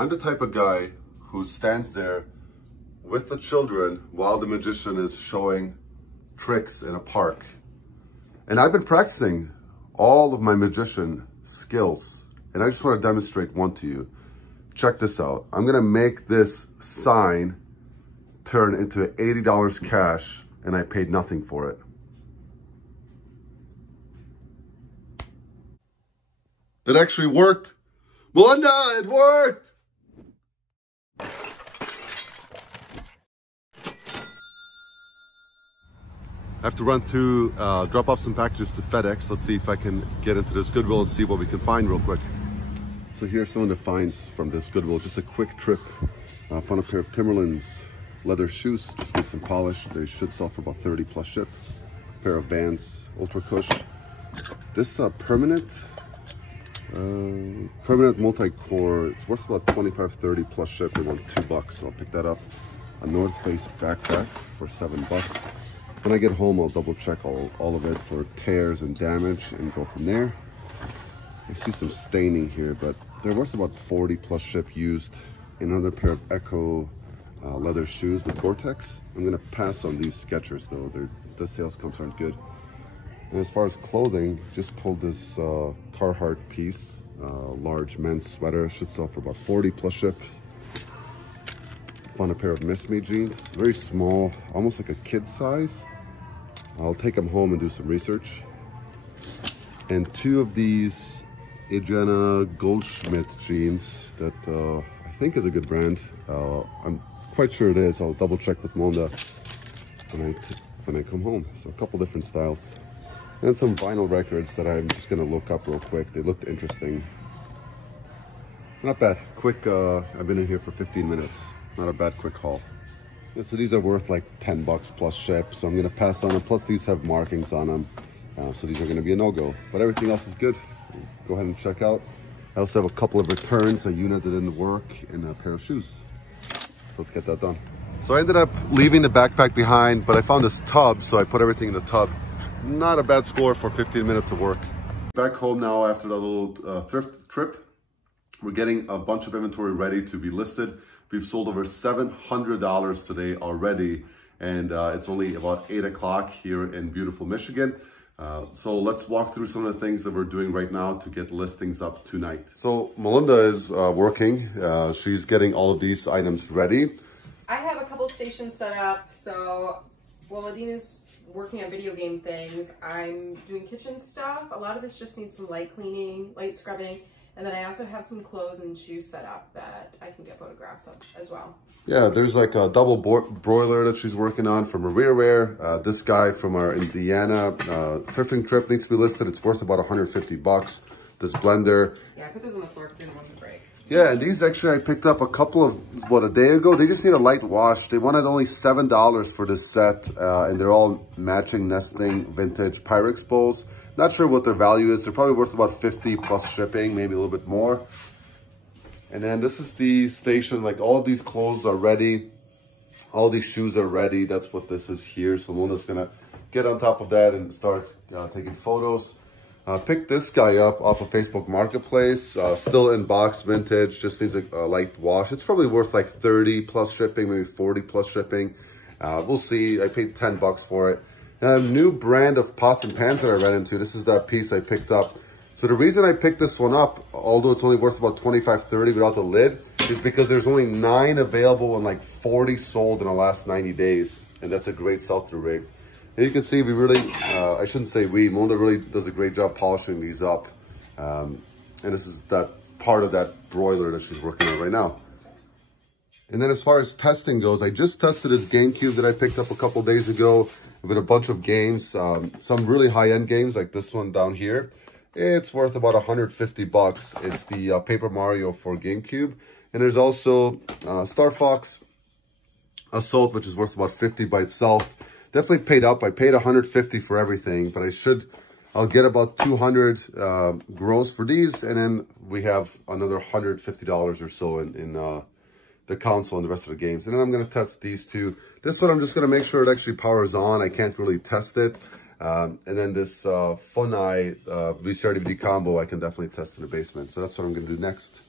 I'm the type of guy who stands there with the children while the magician is showing tricks in a park. And I've been practicing all of my magician skills, and I just want to demonstrate one to you. Check this out. I'm gonna make this sign turn into $80 cash, and I paid nothing for it. It actually worked. Melinda, it worked! I have to run to drop off some packages to FedEx. Let's see if I can get into this Goodwill and see what we can find real quick. So here's some of the finds from this Goodwill. Just a quick trip. Found a pair of Timberlands leather shoes. Just need some polish. They should sell for about 30 plus ship. Pair of Vans Ultra Cush. This permanent multi-core. It's worth about 25, 30 plus ship. They want $2, so I'll pick that up. A North Face backpack for $7. When I get home, I'll double check all of it for tears and damage and go from there. I see some staining here, but they're worth about 40 plus ship used. Another pair of Echo leather shoes with Gore-Tex. I'm gonna pass on these Skechers though. The sales comps aren't good. And as far as clothing, just pulled this Carhartt piece, large men's sweater. Should sell for about 40 plus ship. Found a pair of Miss Me jeans, very small, almost like a kid size. I'll take them home and do some research. And two of these Adriana Goldschmidt jeans that I think is a good brand. I'm quite sure it is. I'll double check with Melinda when I come home. So a couple different styles. And some vinyl records that I'm just gonna look up real quick. They looked interesting. Not bad. Quick, I've been in here for 15 minutes. Not a bad quick haul. Yeah, so these are worth like $10 plus ship. So I'm gonna pass on them. Plus these have markings on them. So these are gonna be a no-go. But everything else is good. Go ahead and check out. I also have a couple of returns, a unit that didn't work, and a pair of shoes. Let's get that done. So I ended up leaving the backpack behind, but I found this tub, so I put everything in the tub. Not a bad score for 15 minutes of work. Back home now after that little thrift trip. We're getting a bunch of inventory ready to be listed. We've sold over $700 today already, and it's only about 8 o'clock here in beautiful Michigan. So let's walk through some of the things that we're doing right now to get listings up tonight. So Melinda is working. She's getting all of these items ready. I have a couple stations set up. So while Adina's working on video game things, I'm doing kitchen stuff. A lot of this just needs some light cleaning, light scrubbing. And then I also have some clothes and shoes set up that I can get photographs of as well. Yeah, there's like a double broiler that she's working on from Maria Wear. This guy from our Indiana thrifting trip needs to be listed. It's worth about $150. This blender. Yeah, I put those on the floor because I didn't want to break. Yeah, and these actually I picked up a couple of, a day ago. They just need a light wash. They wanted only $7 for this set. And they're all matching nesting vintage Pyrex bowls. Not sure what their value is. They're probably worth about 50 plus shipping, maybe a little bit more. And then this is the station, like all of these clothes are ready. All these shoes are ready. That's what this is here. So Melinda's gonna get on top of that and start taking photos. Picked this guy up off of Facebook Marketplace. Still in box, vintage, just needs a light wash. It's probably worth like 30 plus shipping, maybe 40 plus shipping. We'll see. I paid $10 for it. A new brand of pots and pans that I ran into. This is that piece I picked up. So the reason I picked this one up, although it's only worth about $25, $30 without the lid, is because there's only 9 available and like 40 sold in the last 90 days. And that's a great sell-through rate. And you can see we really, I shouldn't say we, Melinda really does a great job polishing these up. And this is that part of that broiler that she's working on right now. And then as far as testing goes, I just tested this GameCube that I picked up a couple days ago with a bunch of games, some really high-end games like this one down here. It's worth about $150. It's the Paper Mario for GameCube. And there's also Star Fox Assault, which is worth about $50 by itself. Definitely paid up. I paid $150 for everything, but I'll get about $200 gross for these. And then we have another $150 or so in the console and the rest of the games. And then I'm going to test these two. This one, I'm just going to make sure it actually powers on. I can't really test it. And then this Funai VCR DVD combo, I can definitely test in the basement. So that's what I'm going to do next.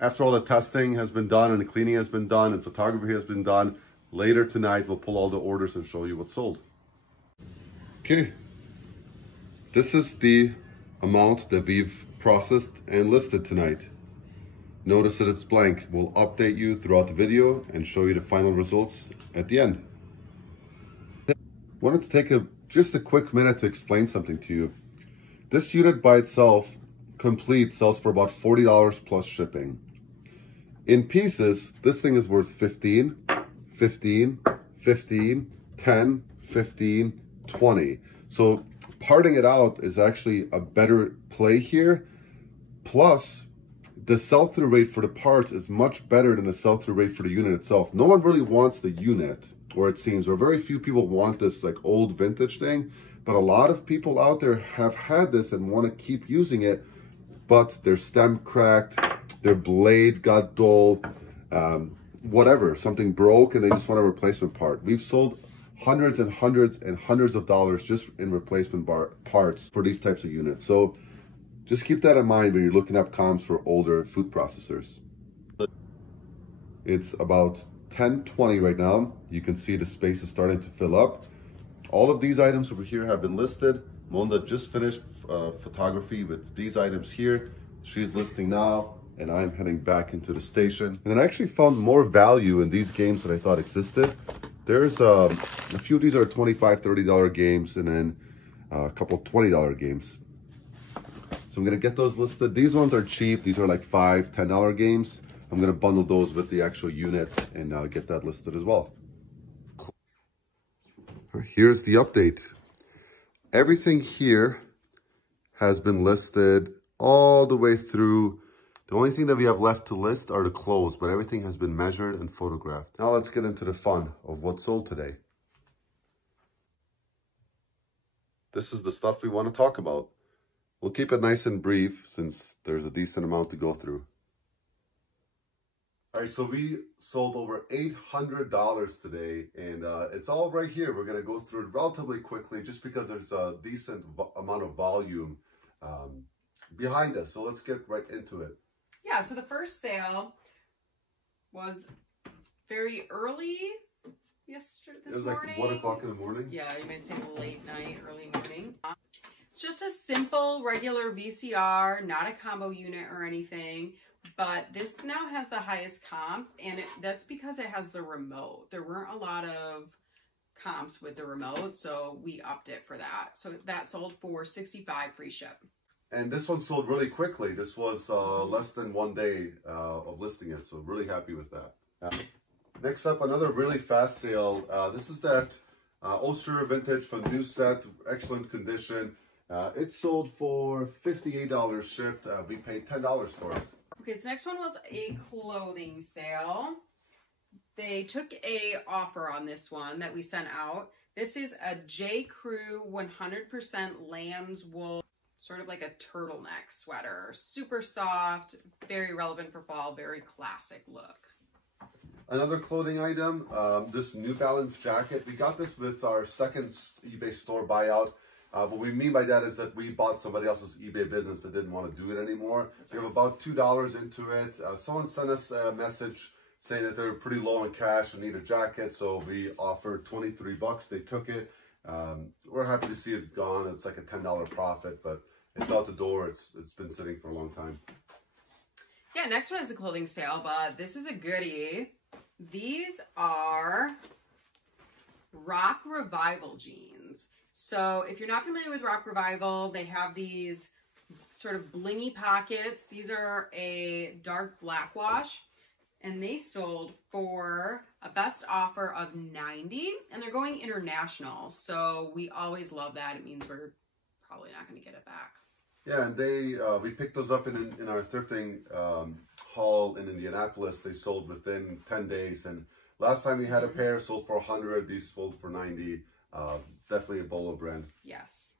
after all the testing has been done and the cleaning has been done and photography has been done, later tonight we'll pull all the orders and show you what's sold. Okay, this is the amount that we've processed and listed tonight. Notice that it's blank. We'll update you throughout the video and show you the final results at the end. Wanted to take just a quick minute to explain something to you. This unit by itself, complete, sells for about $40 plus shipping. In pieces, this thing is worth 15, 15, 15, 10, 15, 20. So parting it out is actually a better play here. Plus, the sell-through rate for the parts is much better than the sell-through rate for the unit itself. No one really wants the unit, or it seems, or very few people want this like old vintage thing, but a lot of people out there have had this and want to keep using it, but their stem cracked, their blade got dull, whatever, something broke and they just want a replacement part. We've sold hundreds and hundreds and hundreds of dollars just in replacement parts for these types of units. So just keep that in mind when you're looking up comps for older food processors. It's about 10:20 right now. You can see the space is starting to fill up. All of these items over here have been listed. Monda just finished photography with these items here. She's listing now, and I'm heading back into the station. And then I actually found more value in these games that I thought existed. There's a few of these are $25, $30 games, and then a couple $20 games. So I'm gonna get those listed. These ones are cheap. These are like $5, $10 games. I'm gonna bundle those with the actual unit and get that listed as well. Here's the update. Everything here has been listed all the way through. The only thing that we have left to list are the clothes, but everything has been measured and photographed. Now let's get into the fun of what sold today. This is the stuff we want to talk about. We'll keep it nice and brief since there's a decent amount to go through. All right, so we sold over $800 today, and it's all right here. We're gonna go through it relatively quickly just because there's a decent amount of volume behind us. So let's get right into it. Yeah, so the first sale was very early this morning. It was like 1 o'clock in the morning? Yeah, you might say late night, early morning. It's just a simple, regular VCR, not a combo unit or anything. But this now has the highest comp, and that's because it has the remote. There weren't a lot of comps with the remote, so we upped it for that. So that sold for $65 free ship. And this one sold really quickly. This was less than 1 day of listing it, so really happy with that. Next up, another really fast sale. This is that Ulster Vintage from New Set, excellent condition. It sold for $58 shipped. We paid $10 for it. Okay, so next one was a clothing sale. They took a offer on this one that we sent out. This is a J. Crew 100% lamb's wool, sort of like a turtleneck sweater. Super soft, very relevant for fall, very classic look. Another clothing item, this New Balance jacket. We got this with our second eBay store buyout. What we mean by that is that we bought somebody else's eBay business that didn't want to do it anymore. We have about $2 into it. Someone sent us a message saying that they're pretty low in cash and need a jacket, so we offered $23. They took it. We're happy to see it gone. It's like a $10 profit, but it's out the door. It's been sitting for a long time. Yeah, next one is a clothing sale, but this is a goodie. These are Rock Revival jeans. So if you're not familiar with Rock Revival, they have these sort of blingy pockets. These are a dark black wash, and they sold for a best offer of $90, and they're going international. So we always love that. It means we're probably not going to get it back. Yeah, and we picked those up in our thrifting haul in Indianapolis. They sold within 10 days, and last time we had a pair sold for 100. These sold for 90. Definitely a Bolo brand. Yes.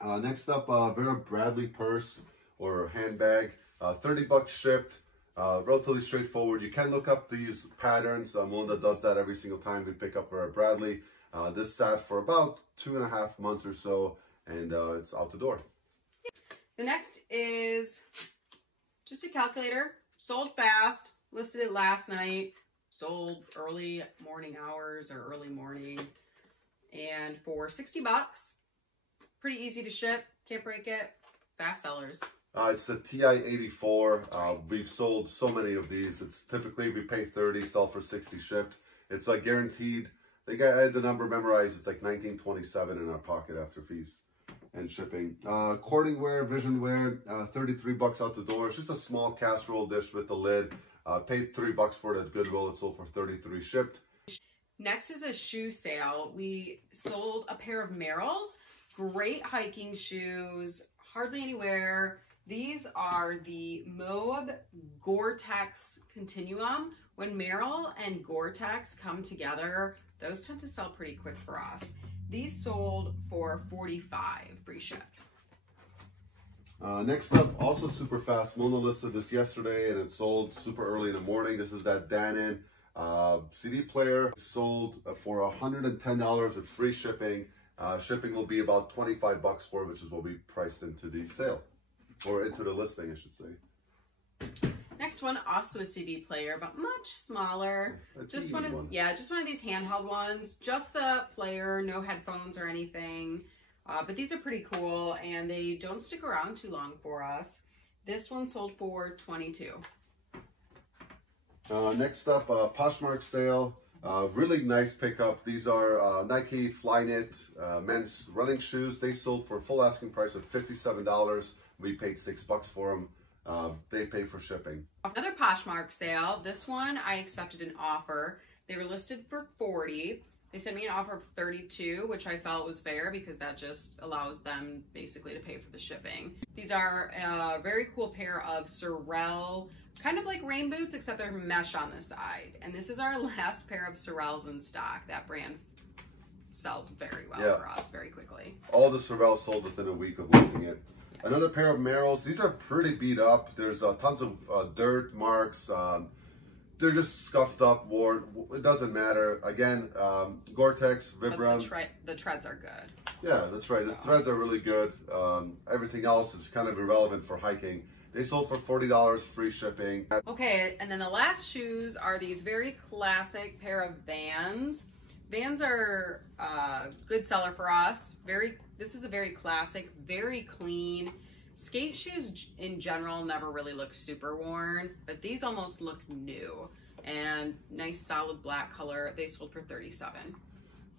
Next up, Vera Bradley purse or handbag, $30 shipped. Relatively straightforward. You can look up these patterns. Melinda does that every single time we pick up Vera Bradley. This sat for about 2.5 months or so, and it's out the door. The next is just a calculator. sold fast, listed it last night, sold early morning hours or early morning, and for 60 bucks, pretty easy to ship, can't break it, fast sellers. It's the TI-84. We've sold so many of these. It's typically we pay 30, sell for 60 shipped. It's like guaranteed. I think I had the number memorized. It's like 1927 in our pocket after fees and shipping. Cordingware, Visionware, 33 bucks out the door. It's just a small casserole dish with the lid. Paid $3 for it at Goodwill. It sold for 33 shipped. Next is a shoe sale. We sold a pair of Merrells. Great hiking shoes, hardly any wear. These are the Moab Gore-Tex Continuum. When Merrell and Gore-Tex come together, those tend to sell pretty quick for us. These sold for $45, free ship. Next up, also super fast. Mona listed this yesterday and it sold super early in the morning. This is that Danon CD player. It sold for $110 with free shipping. Shipping will be about 25 bucks for it, which is what we priced into the sale, or into the listing, I should say. Next one, also a CD player, but much smaller. Just one of these handheld ones. Just the player, no headphones or anything. But these are pretty cool, and they don't stick around too long for us. This one sold for $22. Next up, Poshmark sale. Really nice pickup. These are Nike Flyknit men's running shoes. They sold for a full asking price of $57. We paid $6 for them. They pay for shipping. Another Poshmark sale. This one I accepted an offer. They were listed for $40. They sent me an offer of $32, which I felt was fair because that just allows them basically to pay for the shipping. These are a very cool pair of Sorel, kind of like rain boots, except they're mesh on the side. And this is our last pair of Sorels in stock. That brand sells very well for us very quickly. All the Sorel sold within a week of listing it. Yeah. Another pair of Merrells. These are pretty beat up. There's tons of dirt marks. They're just scuffed up, worn. It doesn't matter. Again, Gore-Tex, Vibram. The treads are good. Yeah, that's right. So. The threads are really good. Everything else is kind of irrelevant for hiking. They sold for $40, free shipping. Okay, and then the last shoes are these very classic pair of Vans. Vans are a good seller for us. This is a very classic, very clean. Skate shoes in general never really look super worn, but these almost look new. And nice solid black color. They sold for $37.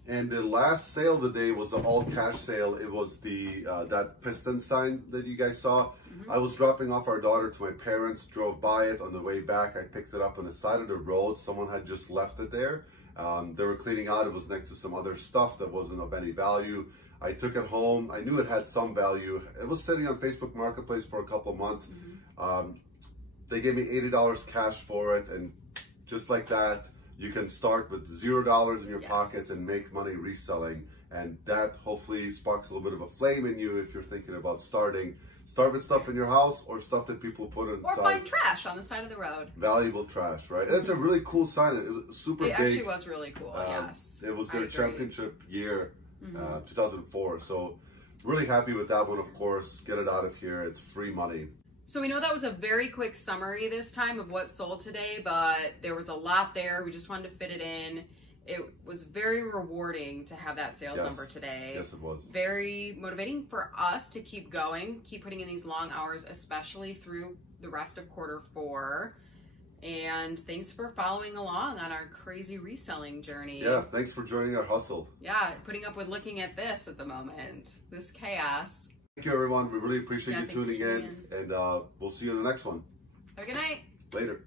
And the last sale of the day was an all cash sale. It was the that piston sign that you guys saw. Mm-hmm. I was dropping off our daughter to my parents, drove by it on the way back. I picked it up on the side of the road. Someone had just left it there. They were cleaning out. It was next to some other stuff that wasn't of any value. I took it home. I knew it had some value. It was sitting on Facebook Marketplace for a couple of months. Mm-hmm. They gave me $80 cash for it. And just like that, you can start with $0 in your pocket and make money reselling. And that hopefully sparks a little bit of a flame in you if you're thinking about starting. Start with stuff in your house or stuff that people put inside. Or find trash on the side of the road. Valuable trash, right? And it's a really cool sign. It was super big. It actually was really cool, yes. It was their championship year, 2004. So really happy with that one, of course. Get it out of here. It's free money. So we know that was a very quick summary this time of what sold today, but there was a lot there. We just wanted to fit it in. It was very rewarding to have that sales number today. Yes, it was. Very motivating for us to keep going, keep putting in these long hours, especially through the rest of Q4. And thanks for following along on our crazy reselling journey. Yeah, thanks for joining our hustle. Yeah, putting up with looking at this at the moment, this chaos. Thank you, everyone. We really appreciate you tuning in. And we'll see you in the next one. Have a good night. Later.